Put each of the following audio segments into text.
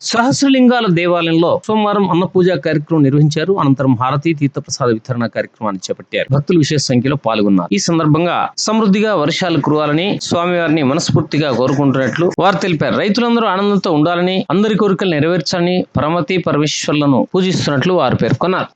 సహస్రలింగాల దేవాలయంలో సోమవారం అన్న పూజా కార్యక్రమం నిర్వహించారు. అనంతరం హారతి తీర్థప్రసాద వితరణ కార్యక్రమాన్ని చేపట్టారు. భక్తులు విశేష సంఖ్యలో పాల్గొన్నారు. ఈ సందర్భంగా సమృద్ధిగా వర్షాలు కురవాలని స్వామివారిని మనస్ఫూర్తిగా కోరుకుంటున్నట్లు వారు తెలిపారు. రైతులందరూ ఆనందంతో ఉండాలని, అందరి కోరికలు నెరవేర్చాలని పరమతి పరమేశ్వర్లను పూజిస్తున్నట్లు వారు పేర్కొన్నారు.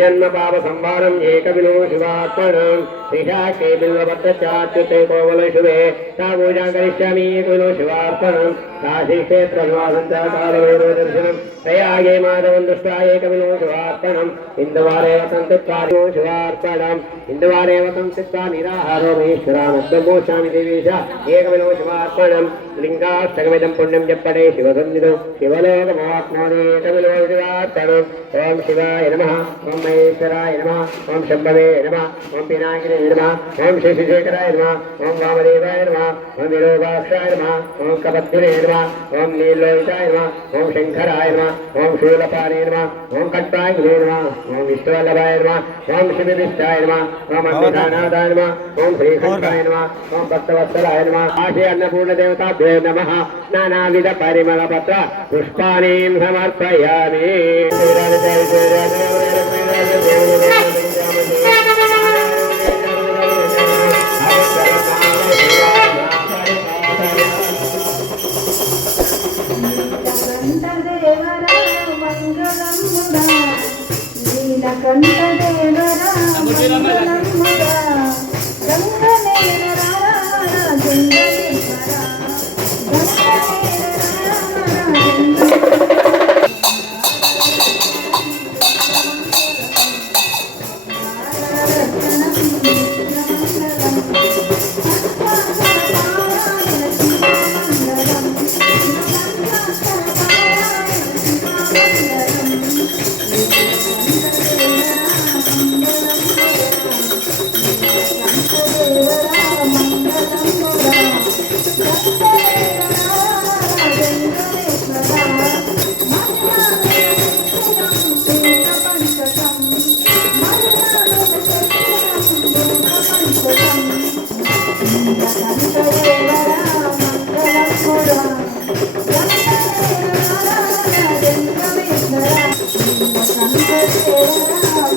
జన్మ పాప సంవారం ఏక విలో శివాత్మనం శ్రీశాఖే బిల్వపత్రచాచ్యుతే కోవల శుభే సా పూజా కరిష్యామి కులో శివార్పణం కాశీ క్షేత్ర నివాసంచాకాలవేదో దర్శనం ప్రయాగే మాధవం దృష్టా ఏక విలో శివార్పణం ఇందువారేవ సంతిత్వా శివార్పణం ఇందువారేవ సంతిత్వా నిరాహారో మహేశ్వరామోషామి దేవేశ ఏక విలో శివార్పణం లింగాష్టకమిదం పుణ్యం చెప్పడే శివసన్నిధం శివలోకమాప్నోదే ఏక విలో శివార్పణం ఓం శివాయ నమః ఓం మహేశ్వరాయ నమః ఓం శంభవే నమః ఓం పినాకినే నమః ఓం శశిశేఖరాయ నమః ఓం వామదేవాయ నమః ఓం విరూపాక్షాయ నమః ఓం కపద్ధినే నమః ఓం నీలోహితాయ నమః ఓం శంకరాయ నమః ఓం శూలపానే నమః ఓం కట్టాయ నమః ఓం విష్ణువల్లభాయ నమః ఓం శివవిష్టాయ నమః ఓం అమృతానాథాయ నమః ఓం శ్రీకంఠాయ నమః ఓం భక్తవత్సలాయ నమః ఆశే అన్నపూర్ణ దేవతాభ్యో నమః నానావిధ పరిమళ పత్ర పుష్పాణీం సమర్పయామి. Thank you.